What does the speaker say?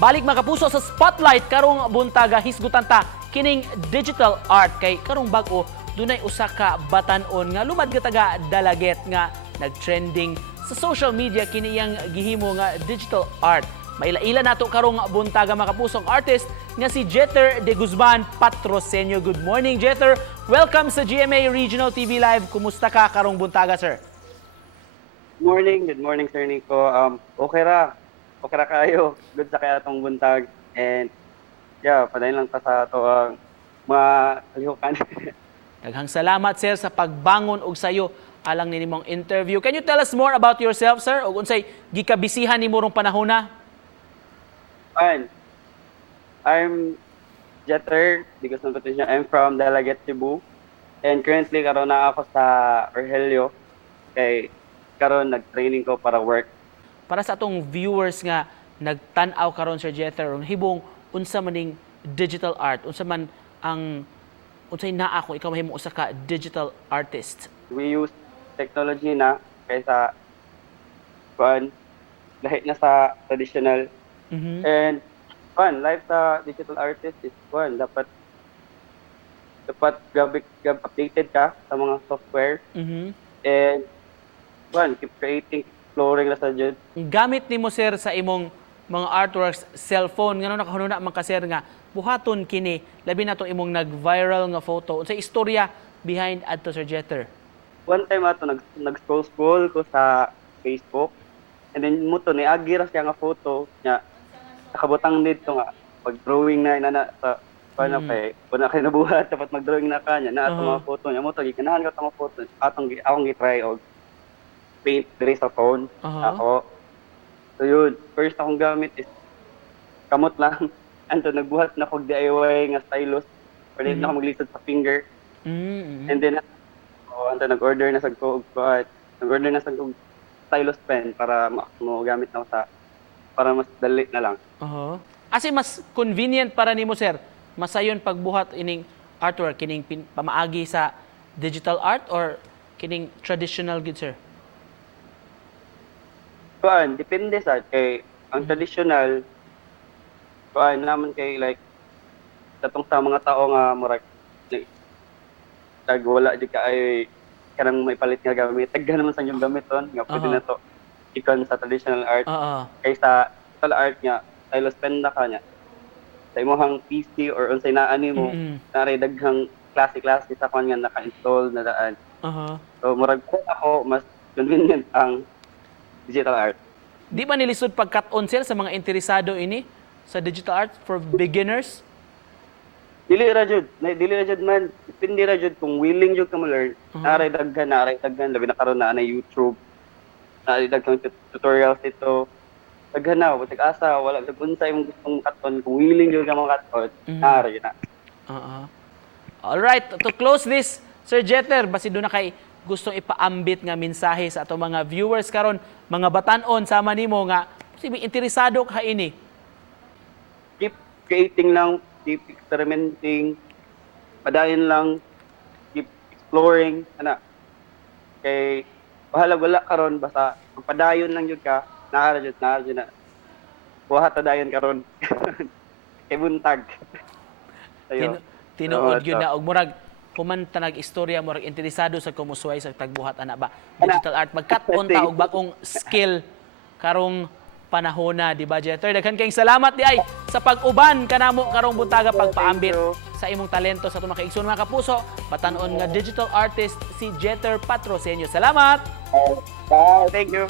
Balik mga kapuso sa spotlight karong buntaga hisgutan ta kining digital art kay karong bag-o dunay usa ka batan-on nga lumad ka taga Dalaget nga nagtrending sa social media kini iyang gihimo nga digital art. Maila-ila nato karong buntaga mga kapusong artist nga si Jeter De Guzman Patrocinio. Good morning, Jeter. Welcome sa GMA Regional TV Live. Kumusta ka karong buntaga, sir? Good morning, Sir Nico. Okay ra kayo. Good sa kaya atong buntag. And yeah, padayon lang ta sa ato ang mga kalihukan. Daghang salamat, sir, sa pagbangon og sayo alang nimong interview. Can you tell us more about yourself, sir? Og unsay gikabisihan nimo rong panahona? Fine. I'm Jeter De Guzman Patrocinio. I'm from Dalaget, Cebu. And currently karon na ako sa Rogelio. Kay karon nag-training ko para work. Para sa atong viewers nga nagtan-aw karon, Sir Jeter, ang hibong unsa maning digital art, unsa man ang unsay naa kung ikaw mahimo usa ka digital artist. We use technology na kaysa kuan lahi na sa traditional. And fun, life sa digital artist is fun. Dapat updated ka sa mga software. And fun, keep creating, exploring na sa dyan. Gamit nimo, sir, sa imong mga artworks, cellphone, ngano nakahununa man ka, sir, nga buhaton kini labi na to imong nag-viral nga photo. Unsay istorya behind adto, Sir Jeter? One time ato nag-scroll ko sa Facebook. And then mo to niagi ra siya nga photo nya nakabutang dito nga pag-drawing na inana sa paano kay kuna kay nabuhat dapat mag-drawing na kanya na ato mga photo nya mo to gikanahan ko tong photo akong gi-try og paint diri sa phone ako. So yun, first akong gamit is kamot lang. Anto nagbuhat na kog DIY nga stylus pwede na ako maglisod sa finger. And then anto nag-order na sa nag-order na sa stylus pen para mo gamit na sa para mas dali na lang. Kasi mas convenient para nimo, sir, masayon pagbuhat ining artwork kining pamaagi sa digital art or kining traditional gid, sir? Kuan, depende sa kay ang traditional kuan naman kay like katong sa mga tao nga murag tag wala di ka ay kanang may palit nga gamit. Taghan naman sa inyong gamiton nga pwede na to ikon sa traditional art. Kaysa digital art nga stylus pen na kanya. Sa imong PC or unsay naa nimo naray daghang klase-klase sa kuan nga naka-install na daan. So murag ko ako mas convenient ang digital art. Di ba nilisod pag-cut-on, sir, sa mga interesado ini sa digital art for beginners? Dili ra jud man. Depende ra jud kung willing jud ka mo learn. Naray daghan labi na karon na YouTube. Naray daghang tutorials ito. Daghan na butig asa wala jud unsay imong gustong cut-on kung willing jud ka mo cut-on. Naray na. All right, to close this, Sir Jeter, basi do na kay gustong ipaambit nga mensahe sa ato mga viewers karon, mga batan-on sama nimo nga interesado ka ini. Keep creating lang, keep experimenting, padayon lang, keep exploring, ana. Kay bahala wala karon basta padayon lang jud ka, naara jud na. Buhat dayon karon. Kay buntag. Tinuod yun na og murag human tanag istorya murag interesado sa kumusway sa tagbuhat ana ba digital art magkat-on ta og bagong skill karong panahona, di ba, Jeter? Daghan kayong salamat di ay sa pag-uban kanamo karong buntaga pagpaambit sa imong talento sa itong makaigsoon mga kapuso. Batan-on nga digital artist si Jeter Patrocinio. Salamat! Thank you!